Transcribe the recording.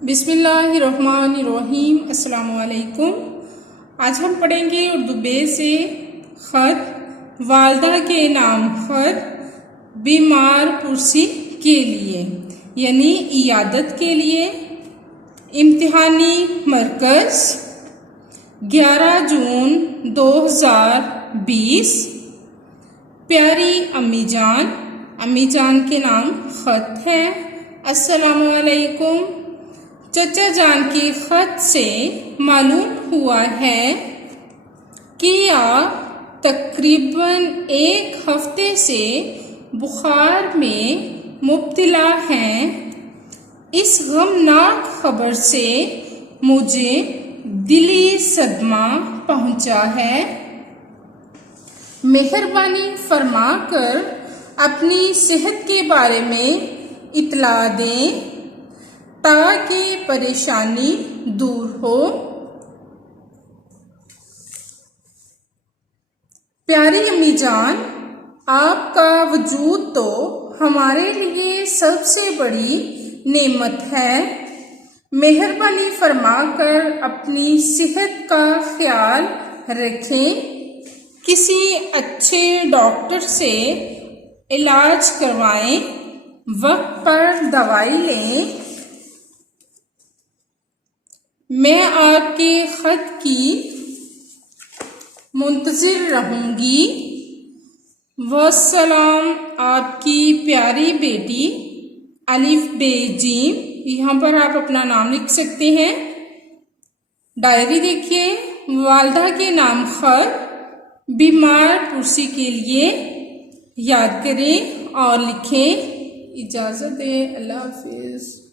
बिस्मिल्लाहिर्रहमानिर्रहीम। अस्सलामु अलैकुम। आज हम पढ़ेंगे उर्दू बे से ख़त, वालदा के नाम ख़त, बीमार पुरसी के लिए यानी इयादत के लिए। इम्तिहानी मरकज़ 11 जून 2020। प्यारी अम्मी जान के नाम ख़त है। अस्सलामु अलैकुम। चचा जान के ख़त से मालूम हुआ है कि आप तकरीबन 1 हफ्ते से बुखार में मुब्तला हैं। इस गमनाक खबर से मुझे दिली सदमा पहुंचा है। मेहरबानी फरमाकर अपनी सेहत के बारे में इत्तला दें ताकि परेशानी दूर हो। प्यारी अम्मी जान, आपका वजूद तो हमारे लिए सबसे बड़ी नेमत है। मेहरबानी फरमाकर अपनी सेहत का ख्याल रखें। किसी अच्छे डॉक्टर से इलाज करवाएं, वक्त पर दवाई लें। मैं आपके ख़त की मुंतज़िर रहूँगी। वस्सलाम। आपकी प्यारी बेटी अलिफ बे जीम। यहाँ पर आप अपना नाम लिख सकते हैं। डायरी देखिए। वालदा के नाम ख़त, बीमार पुरसी के लिए याद करें और लिखें। इजाज़त है। अल्लाह हाफ़िज़।